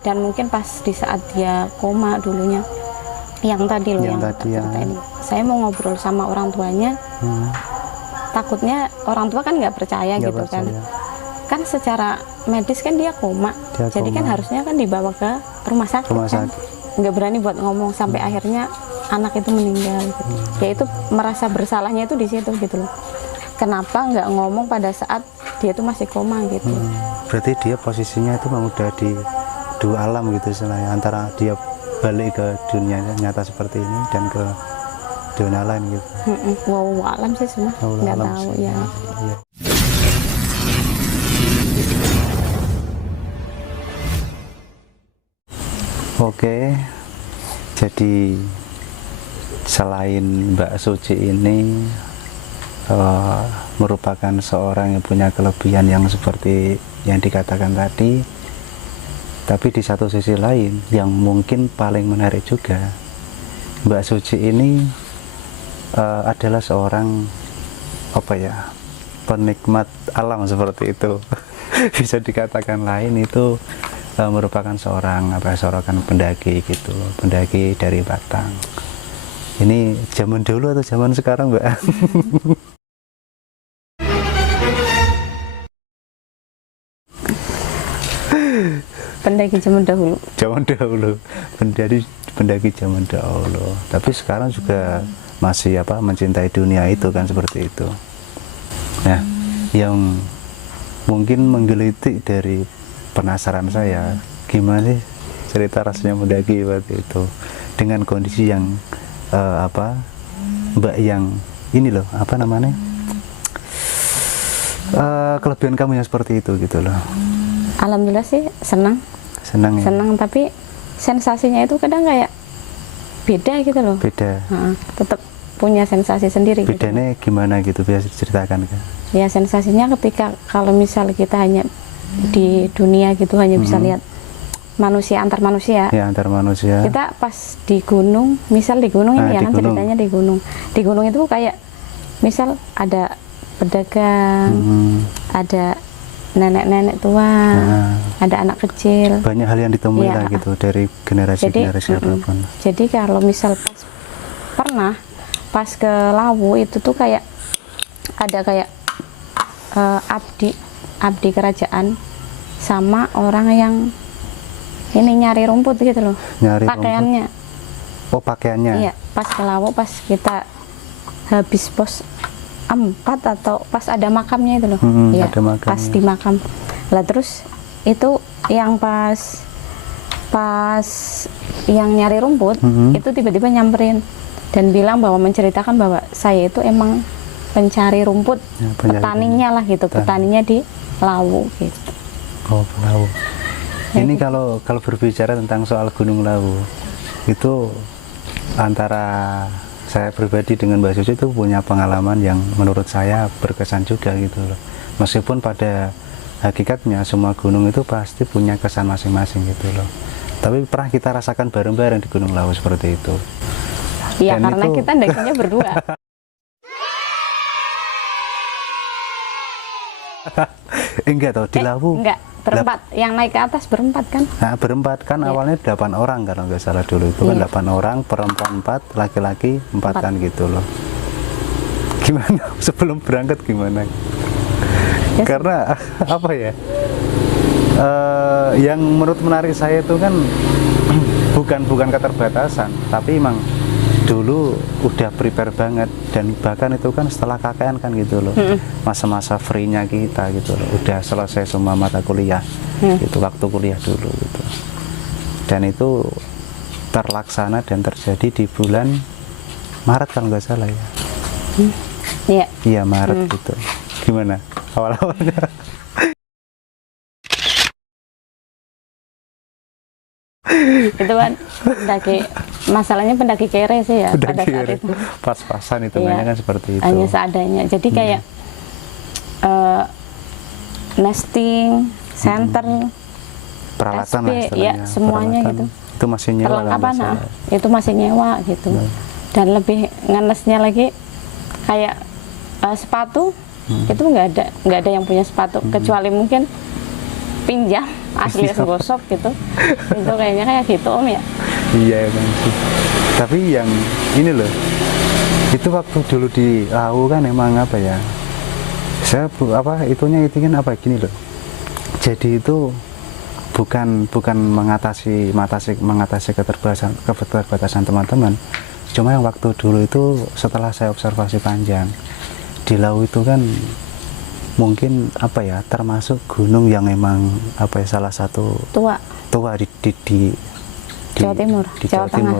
Dan mungkin pas di saat dia koma dulunya, yang tadi loh, yang tadi cerita ini, saya mau ngobrol sama orang tuanya, takutnya orang tua kan nggak percaya Nggak gitu percaya. kan secara medis kan dia koma, jadi kan harusnya kan dibawa ke rumah sakit, kan nggak berani buat ngomong sampai akhirnya anak itu meninggal gitu. Ya itu merasa bersalahnya itu di situ gitu loh, kenapa nggak ngomong pada saat dia tuh masih koma gitu. Berarti dia posisinya itu memang udah di dua alam gitu istilahnya, antara dia balik ke dunia nyata seperti ini dan ke dunia lain gitu. Wow, alam sih semua nggak tahu sih. Ya. Iya. Oke, jadi selain Mbak Suci ini merupakan seorang yang punya kelebihan yang seperti yang dikatakan tadi, tapi di satu sisi lain yang mungkin paling menarik juga, Mbak Suci ini adalah seorang penikmat alam seperti itu. Bisa dikatakan lain itu merupakan seorang pendaki gitu, pendaki dari Batang. Ini zaman dulu atau zaman sekarang, Mbak? Pendaki zaman dahulu. Zaman dahulu, pendaki zaman dahulu. Tapi sekarang juga masih mencintai dunia itu kan, seperti itu. Nah, yang mungkin menggelitik dari penasaran saya, gimana sih cerita rasanya mendaki waktu itu dengan kondisi yang Mbak yang ini loh, kelebihan kamu yang seperti itu gitu loh. Alhamdulillah sih senang ya? Senang, tapi sensasinya itu kadang kayak beda gitu loh. Beda. Tetap punya sensasi sendiri. Bedanya gitu. Gimana gitu, biasa diceritakan kan? Ya sensasinya ketika kalau misal kita hanya di dunia gitu hanya bisa lihat manusia antar manusia. Ya, antar manusia. Kita pas di gunung, misal di gunung ini ya kan ceritanya di gunung. Di gunung itu kayak misal ada pedagang, ada nenek-nenek tua, ada anak kecil. Banyak hal yang ditemui lah gitu dari generasi-generasi apapun. Jadi kalau misal pas ke Lawu itu tuh kayak ada kayak abdi kerajaan sama orang yang ini nyari rumput gitu loh. Nyari pakaiannya. Rumput. Oh, pakaiannya. Iya, pas ke Lawu pas kita habis pos 4 atau pas ada makamnya itu loh. Ya, ada makamnya. Pas di makam. Lah terus itu yang pas yang nyari rumput itu tiba-tiba nyamperin dan bilang bahwa menceritakan bahwa saya itu emang pencari rumput, petaninya lah gitu, petaninya di Lawu gitu. Oh, Lawu. Ini kalau berbicara tentang soal Gunung Lawu, itu antara saya pribadi dengan Mbak Suci itu punya pengalaman yang menurut saya berkesan juga gitu loh. Meskipun pada hakikatnya semua gunung itu pasti punya kesan masing-masing gitu loh. Tapi pernah kita rasakan bareng-bareng di Gunung Lawu seperti itu. Iya, karena itu... kita dakinya berdua. Enggak tau, di Lawu enggak, berempat, yang naik ke atas berempat kan? Nah, berempat kan awalnya 8 orang kalau nggak salah dulu itu kan 8 orang, perempuan 4, laki-laki 4 kan gitu loh. Gimana sebelum berangkat gimana? Ya, karena yang menurut menarik saya itu kan bukan keterbatasan, tapi emang dulu udah prepare banget, dan bahkan itu kan setelah KKN kan gitu loh, masa-masa free-nya kita gitu loh, udah selesai semua mata kuliah gitu, waktu kuliah dulu gitu, dan itu terlaksana dan terjadi di bulan Maret kalau nggak salah ya. Iya Maret gitu. Gimana awal-awalnya? Itu kan masalahnya pendaki kere sih ya, pada saat itu pas-pasan itu kan seperti itu, hanya seadanya. Jadi kayak nesting center, peralatan SP, ya semuanya gitu, itu masih nyewa perlengkapan itu masih nyewa gitu. Dan lebih ngenesnya lagi kayak sepatu itu nggak ada yang punya sepatu kecuali mungkin pinjam asli gosok gitu. Itu kayaknya kayak gitu Om ya. Iya emang sih. Tapi yang ini loh, itu waktu dulu di Lawu kan emang apa ya, saya itunya itu kan apa gini loh, jadi itu bukan mengatasi keterbatasan teman-teman, cuma yang waktu dulu itu setelah saya observasi panjang di Lawu itu kan mungkin apa ya, termasuk gunung yang emang apa ya, salah satu tua di Jawa Timur,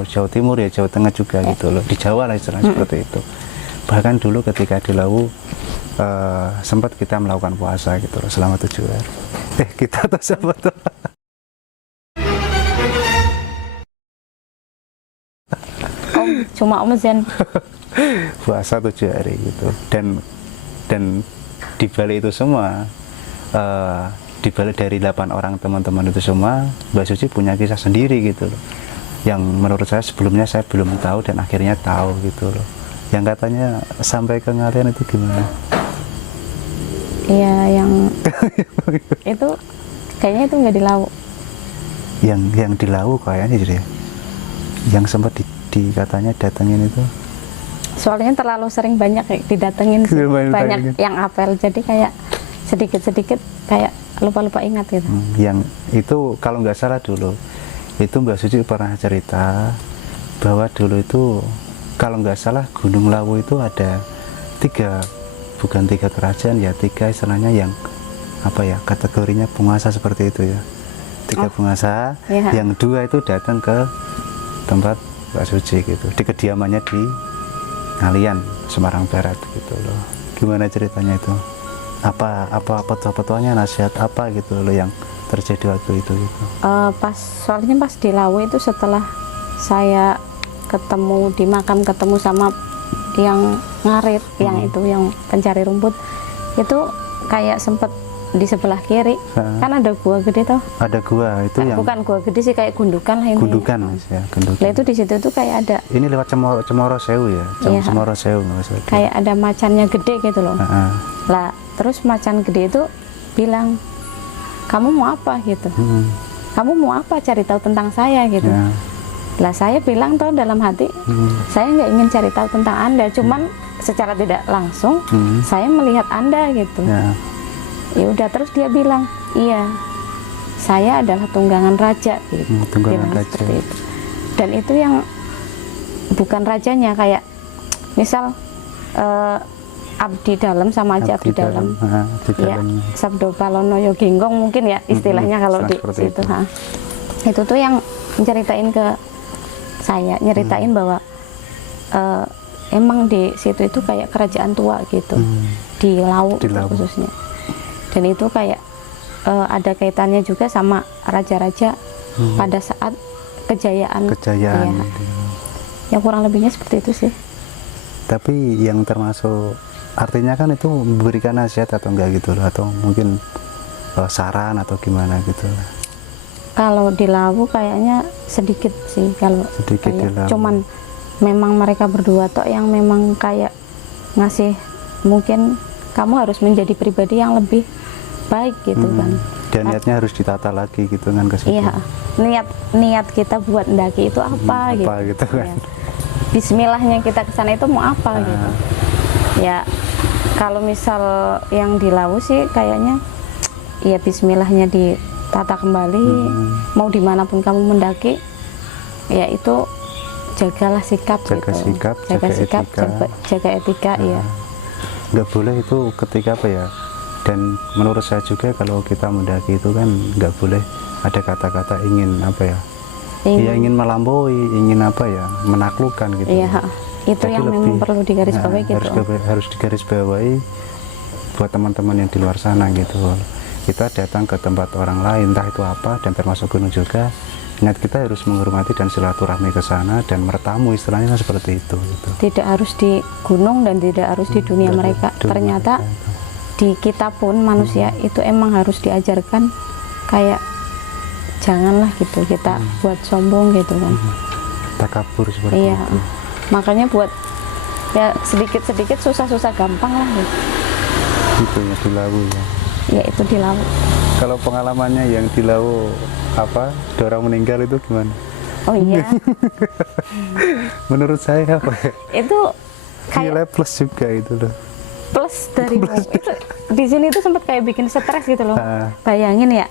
Jawa Timur ya, Jawa Tengah juga gitu loh, di Jawa lah istilahnya seperti itu. Bahkan dulu ketika di Lawu sempat kita melakukan puasa gitu loh selama 7 hari. Kita atau siapa tuh? Cuma Om Zen puasa 7 hari gitu, dan di balik itu semua, di balik dari 8 orang teman-teman itu semua, Mbak Suci punya kisah sendiri gitu loh, yang menurut saya sebelumnya saya belum tahu dan akhirnya tahu gitu loh, yang katanya sampai ke ngalian itu gimana? Iya, yang itu kayaknya itu nggak di Lawu. Yang di Lawu kayaknya jadi, yang sempat katanya datengin itu. Soalnya terlalu sering banyak didatengin sih. Banyak yang apel, jadi kayak sedikit-sedikit kayak lupa-lupa ingat gitu. Yang itu kalau nggak salah dulu itu Mbak Suci pernah cerita bahwa dulu itu kalau nggak salah Gunung Lawu itu ada 3, bukan 3 kerajaan ya, 3 istilahnya yang apa ya, kategorinya penguasa seperti itu ya, 3 penguasa, iya. Yang 2 itu datang ke tempat Mbak Suci gitu, di kediamannya di Ngalian, Semarang Barat gitu loh. Gimana ceritanya itu? Apa petua-petuanya, nasihat apa gitu loh yang terjadi waktu itu gitu? Soalnya pas di Lawu itu setelah saya ketemu di makam, ketemu sama yang ngarit, yang itu yang pencari rumput, itu kayak sempet di sebelah kiri kan ada gua gede tuh. Ada gua itu yang bukan gua gede sih, kayak gundukan lah ini. Gundukan Mas ya, gundukan. Nah itu di situ tuh kayak ada. Ini lewat Cemoro Sewu ya, Cemoro Sewu maksudnya. Kayak ada macannya gede gitu loh. Lah terus macan gede itu bilang, kamu mau apa gitu? Kamu mau apa, cari tahu tentang saya gitu? Ya. Lah saya bilang tuh dalam hati, saya nggak ingin cari tahu tentang Anda, cuman secara tidak langsung saya melihat Anda gitu. Ya udah, terus dia bilang, iya saya adalah tunggangan raja gitu. Tunggangan raja. Seperti itu. Dan itu yang bukan rajanya, kayak misal abdi dalam sama aja abdi dalam. Ya, Sabdo Palono Yo Genggong mungkin ya istilahnya kalau di situ. Itu tuh yang menceritain ke saya, nyeritain bahwa emang di situ itu kayak kerajaan tua gitu, di Lawu khususnya. Dan itu kayak ada kaitannya juga sama raja-raja pada saat kejayaan. Ya kurang lebihnya seperti itu sih. Tapi yang termasuk artinya kan itu memberikan nasihat atau enggak gitu loh, atau mungkin saran atau gimana gitu. Kalau di Lawu kayaknya sedikit sih, kalau sedikit kayak, cuman memang mereka berdua toh yang memang kayak ngasih, mungkin kamu harus menjadi pribadi yang lebih baik gitu kan. Dan niatnya harus ditata lagi gitu kan ke situ. Iya, niat kita buat mendaki itu apa gitu kan. Ya. Bismillahnya kita ke sana itu mau apa gitu. Ya kalau misal yang di Lawu sih kayaknya ya bismillahnya ditata kembali, mau dimanapun kamu mendaki ya itu jagalah sikap, jaga gitu. Sikap, jaga etika ya. Nggak boleh itu ketika apa ya, dan menurut saya juga kalau kita mendaki itu kan nggak boleh ada kata-kata ingin apa ya, ingin melampaui, ingin apa ya, menaklukkan gitu. Iya, itu jadi yang memang perlu digarisbawahi gitu. Harus digarisbawahi buat teman-teman yang di luar sana gitu. Kita datang ke tempat orang lain, entah itu apa, dan termasuk gunung juga, niat kita harus menghormati dan silaturahmi ke sana dan bertamu, istilahnya seperti itu gitu. Tidak harus di gunung dan tidak harus di dunia mereka. Ternyata di kita pun manusia itu emang harus diajarkan kayak janganlah gitu kita buat sombong gitu kan. Takabur seperti itu. Makanya buat ya sedikit-sedikit, susah-susah gampang lah gitu. Itu ya di Lawu ya. Ya itu di Lawu. Kalau pengalamannya yang di Lawu apa ada orang meninggal itu gimana? Oh iya. Menurut saya apa ya? Itu Nilai kayak plus juga itu loh. plus dari itu di sini tuh sempat kayak bikin stres gitu loh. Bayangin ya,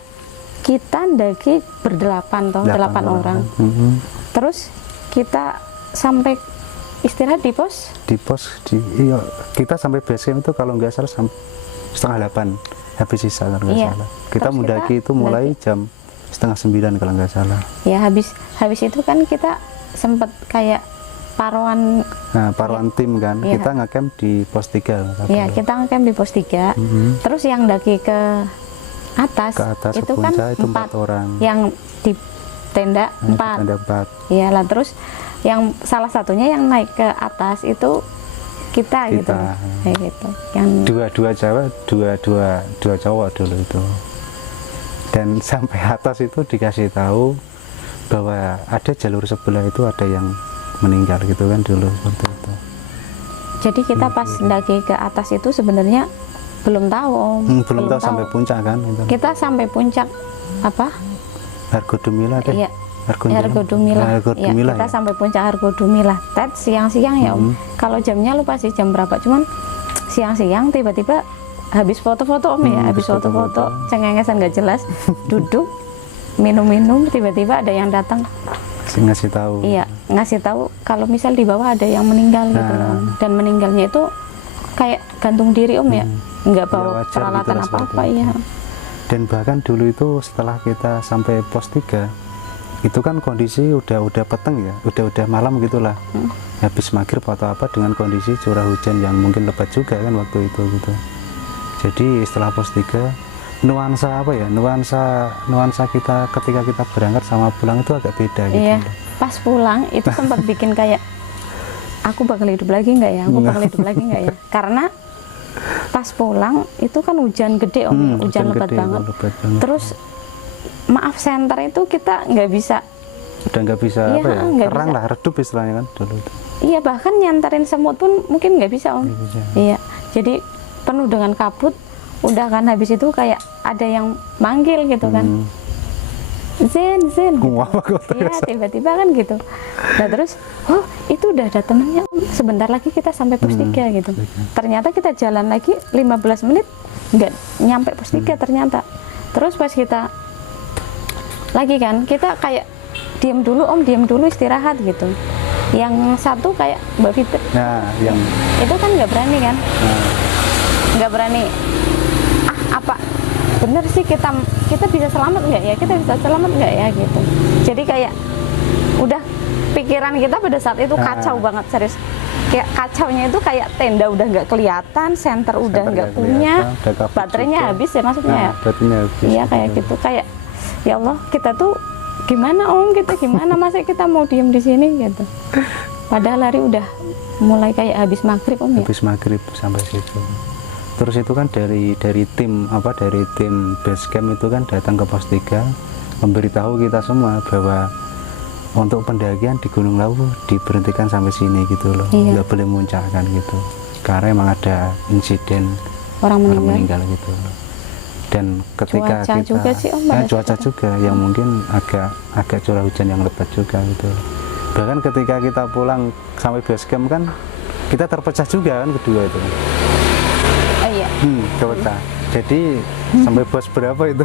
kita ndaki berdelapan toh, 8 orang. Terus kita sampai istirahat di pos? Iya, kita sampai base camp itu kalau nggak salah setengah 8 habis sisa kalau nggak salah. Kita mendaki itu mulai jam setengah 9 kalau nggak salah. Ya habis itu kan kita sempat kayak paruan. Nah, paruan tim kan. Iya. Kita ngecamp di pos 3. Iya, kita ngecamp di pos 3. Terus yang daki ke atas itu kan itu 4 orang. Yang di tenda 4. Tenda 4. Iyalah, terus yang salah satunya yang naik ke atas itu kita. Gitu. Kayak gitu. Yang dua cewek, dua cowok dulu itu. Dan sampai atas itu dikasih tahu bahwa ada jalur sebelah itu ada yang meninggal gitu kan dulu waktu itu. Jadi kita pas daki ke atas itu sebenarnya belum tahu Om. Belum tahu sampai puncak kan itu. Kita sampai puncak apa? Argodumila deh. Iya. Argodumila. Ya, kita sampai puncak Argodumila. Tet siang-siang ya Om. Kalau jamnya lupa sih jam berapa. Cuman siang-siang tiba-tiba habis foto-foto Om ya. Habis foto-foto cengengesan nggak jelas. Duduk minum-minum tiba-tiba ada yang datang. Ngasih tahu. Iya, ngasih tahu kalau misal di bawah ada yang meninggal gitu Om. Dan meninggalnya itu kayak gantung diri Om ya. Nggak bawa peralatan apa-apa ya. Dan bahkan dulu itu setelah kita sampai pos 3 itu kan kondisi udah peteng ya, udah malam gitulah. Habis maghrib atau apa dengan kondisi curah hujan yang mungkin lebat juga kan waktu itu gitu. Jadi setelah pos 3 nuansa apa ya, nuansa kita ketika kita berangkat sama pulang itu agak beda gitu. Iya, pas pulang itu sempat bikin kayak aku bakal hidup lagi nggak ya, ya, karena pas pulang itu kan hujan gede Om, hujan lebat banget. Terus maaf senter itu kita nggak bisa, udah nggak bisa iya, apa ya, kerang bisa. lah, redup istilahnya kan dulu itu. Iya, bahkan nyantarin semut pun mungkin nggak bisa Om. Iya, jadi penuh dengan kabut. Udah kan habis itu kayak ada yang manggil gitu kan. Zen gitu. Iya, tiba-tiba kan gitu. Nah terus, oh itu udah ada temennya Om. Sebentar lagi kita sampai pos 3 gitu. Ternyata kita jalan lagi 15 menit nggak nyampe pos 3 ternyata. Terus pas kita lagi kan, kita kayak diam dulu Om, diam dulu istirahat gitu. Yang satu kayak Mbak Fitri. Nah, yang itu kan nggak berani kan? Nggak berani. Apa bener sih kita bisa selamat nggak ya, kita bisa selamat nggak ya gitu. Jadi kayak udah pikiran kita pada saat itu kacau banget, serius. Kayak kacaunya itu kayak tenda udah nggak kelihatan, senter udah nggak punya, baterainya habis ya maksudnya ya. Iya kayak gitu, kayak ya Allah kita tuh gimana Om, kita gimana masa kita mau diem di sini gitu. Padahal hari udah mulai kayak habis maghrib Om ya. Habis maghrib sampai situ. Terus itu kan dari tim base camp itu kan datang ke pos 3 memberitahu kita semua bahwa untuk pendakian di Gunung Lawu diberhentikan sampai sini gitu loh. Nggak boleh muncak kan gitu. Karena emang ada insiden orang meninggal gitu loh. Dan ketika cuaca kita juga sih Om, cuaca juga yang mungkin agak curah hujan yang lebat juga gitu loh. Bahkan ketika kita pulang sampai base camp kan kita terpecah juga kan kedua itu. Kepecah. Jadi sampai pos berapa itu?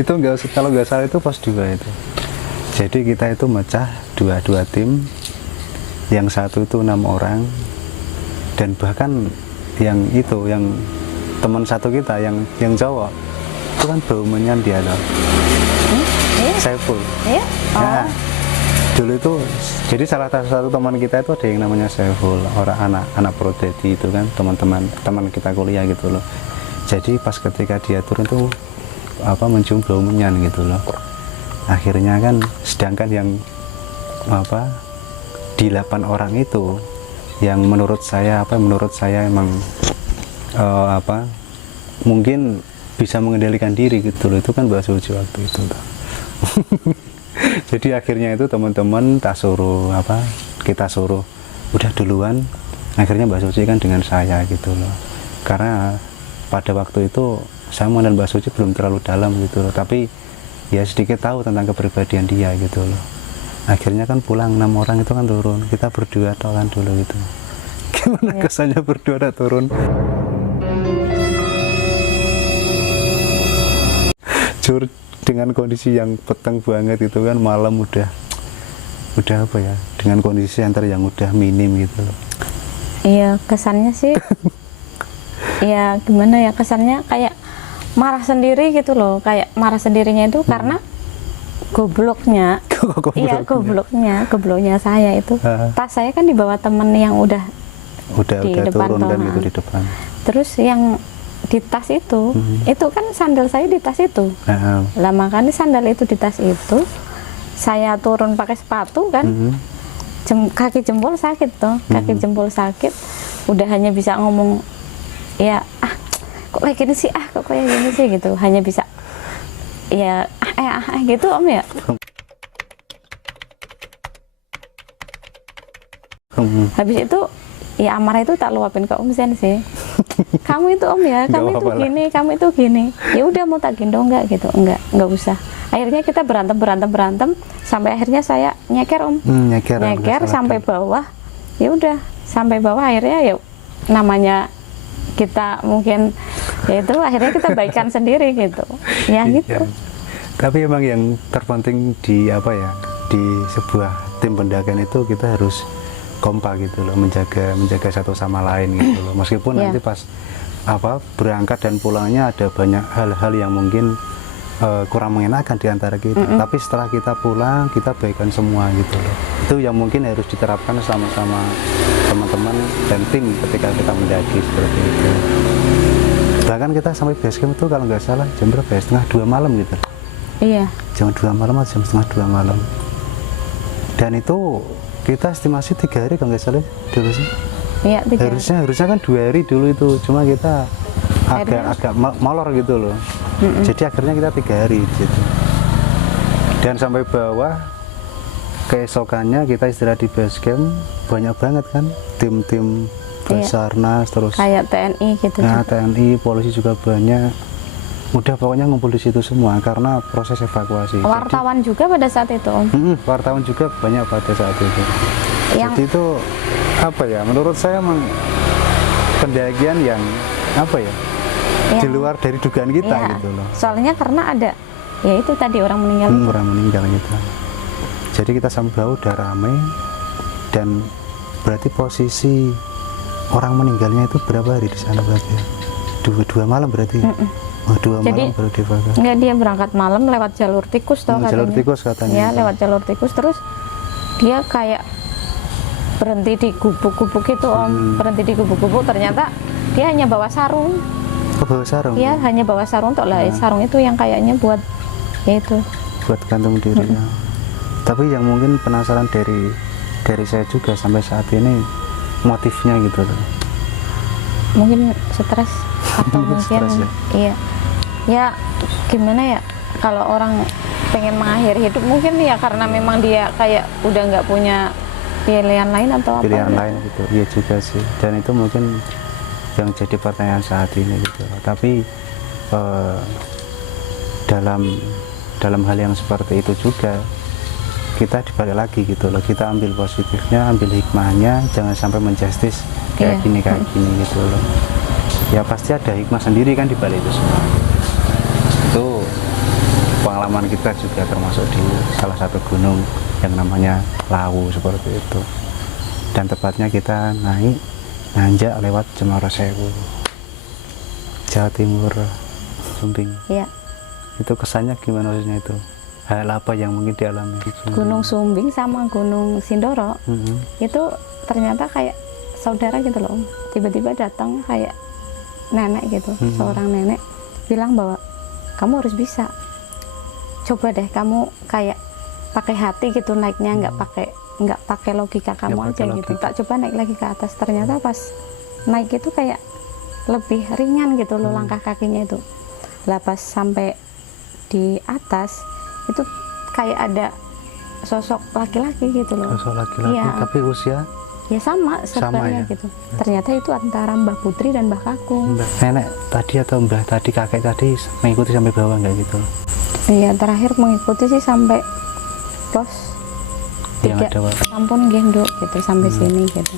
Itu kalau nggak salah itu pos 2 itu. Jadi kita itu mecah dua tim. Yang satu itu 6 orang. Dan bahkan yang teman satu kita yang cowok itu kan bau menyan dia loh. Saiful. Iya. Nah, dulu itu jadi salah satu teman kita itu ada yang namanya Saiful, orang anak Prodedi itu kan, teman kita kuliah gitu loh. Jadi pas ketika dia turun tuh mencium bau menyan gitu loh. Akhirnya kan sedangkan yang di 8 orang itu yang menurut saya emang mungkin bisa mengendalikan diri gitu loh, itu kan Mbak Suci waktu itu loh. Jadi akhirnya itu teman-teman kita suruh udah duluan akhirnya Mbak Suci kan dengan saya gitu loh, karena pada waktu itu saya mengenal Mbak Suci belum terlalu dalam gitu loh, tapi ya sedikit tahu tentang kepribadian dia gitu loh. Akhirnya kan pulang 6 orang itu kan turun, kita berdua kan dulu gitu. Gimana kesannya berdua ada turun? Jujur dengan kondisi yang peteng banget itu kan, malam udah apa ya, dengan kondisi antar yang udah minim gitu loh. Iya, kesannya sih ya gimana ya, kesannya kayak marah sendiri gitu loh, kayak marah sendirinya itu karena gobloknya. Iya, gobloknya saya itu. Tas saya kan dibawa temen yang udah di depan turun kan gitu di depan. Terus yang di tas itu kan sandal saya di tas itu. Lah makanya sandal itu di tas itu, saya turun pakai sepatu kan, kaki jempol sakit toh, kaki jempol sakit, udah hanya bisa ngomong ya kok kayak gini sih, kok kayak gini sih gitu, hanya bisa ya gitu Om ya. Habis itu ya amarah itu tak luapin ke Om Zen sih. Kamu itu Om ya, kamu itu gini, kamu itu gini. Ya udah mau tak gendong nggak gitu, nggak usah. Akhirnya kita berantem sampai akhirnya saya nyeker Om, nyeker sampai bawah. Ya udah sampai bawah, akhirnya ya namanya kita mungkin ya itu akhirnya kita baikan sendiri gitu. Ya gitu. Tapi emang yang terpenting di di sebuah tim pendakian itu kita harus kompak gitu loh, menjaga satu sama lain gitu loh. Meskipun nanti pas berangkat dan pulangnya ada banyak hal-hal yang mungkin kurang mengenakan di antara kita, tapi setelah kita pulang kita baikan semua gitu loh. Itu yang mungkin harus diterapkan sama-sama teman-teman dan tim ketika kita mendaki seperti itu. Bahkan kita sampai base camp itu kalau nggak salah jam berapa ya, 1:30 malam gitu. Iya, jam 2 malam atau jam 1:30 malam. Dan itu kita estimasi 3 hari kalau nggak salah dulu sih. Iya, 3 hari. Harusnya kan 2 hari dulu itu, cuma kita agak molor gitu loh. Jadi akhirnya kita 3 hari gitu. Dan sampai bawah keesokannya kita istirahat di base camp, banyak banget kan tim-tim Basarnas, terus kayak TNI gitu. Nah, TNI, polisi juga banyak. Udah pokoknya ngumpul di situ semua karena proses evakuasi. Wartawan juga pada saat itu Om. Wartawan juga banyak pada saat itu. Jadi itu menurut saya memang pendakian yang di luar dari dugaan kita gitu loh. Soalnya karena ada ya itu tadi orang meninggal. Orang meninggal gitu. Jadi kita sampai bawah udah ramai, dan berarti posisi orang meninggalnya itu berapa hari di sana berarti? 2 malam berarti. 2 malam baru dievakuasi. Enggak, dia berangkat malam lewat jalur tikus toh katanya. Jalur tikus katanya. Ya, lewat jalur tikus, terus dia kayak berhenti di gubuk-gubuk itu Om. Berhenti di gubuk-gubuk, ternyata dia hanya bawa sarung. Bawa sarung? Iya, hanya bawa sarung untuk sarung itu yang kayaknya buat ya itu. Buat gantung dirinya. Tapi yang mungkin penasaran dari saya juga sampai saat ini motifnya gitu loh. Mungkin stres atau mungkin iya. Ya gimana ya, kalau orang pengen mengakhiri hidup mungkin ya karena memang dia kayak udah nggak punya pilihan lain atau pilihan lain gitu. Iya juga sih, dan itu mungkin yang jadi pertanyaan saat ini gitu. Tapi dalam hal yang seperti itu juga kita dibalik lagi gitu loh, kita ambil positifnya, ambil hikmahnya, jangan sampai menjustis kayak gini gitu loh. Ya pasti ada hikmah sendiri kan dibalik itu semua. Itu pengalaman kita juga termasuk di salah satu gunung yang namanya Lawu seperti itu. Dan tepatnya kita nanjak lewat Cemara Sewu, Jawa Timur, Sumbing. Iya. Itu kesannya gimana maksudnya itu? Hal apa yang mungkin dialami? Gunung Sumbing sama Gunung Sindoro itu ternyata kayak saudara gitu loh Om. Tiba-tiba datang kayak nenek gitu, seorang nenek bilang bahwa kamu harus bisa, coba deh kamu kayak pakai hati gitu naiknya, nggak pakai logika kamu aja gitu, tak coba naik lagi ke atas. Ternyata pas naik itu kayak lebih ringan gitu loh langkah kakinya itu. Lah pas sampai di atas itu kayak ada sosok laki-laki gitu loh. Sosok laki-laki, tapi usia Ya sama sebenarnya ya? gitu. Ternyata itu antara Mbah Putri dan Mbah Kakung. Nenek tadi atau mbah tadi, kakek tadi mengikuti sampai bawah nggak gitu? Iya, terakhir mengikuti sih sampai pos Yang 3 ada sampun gendok gitu sampai sini gitu.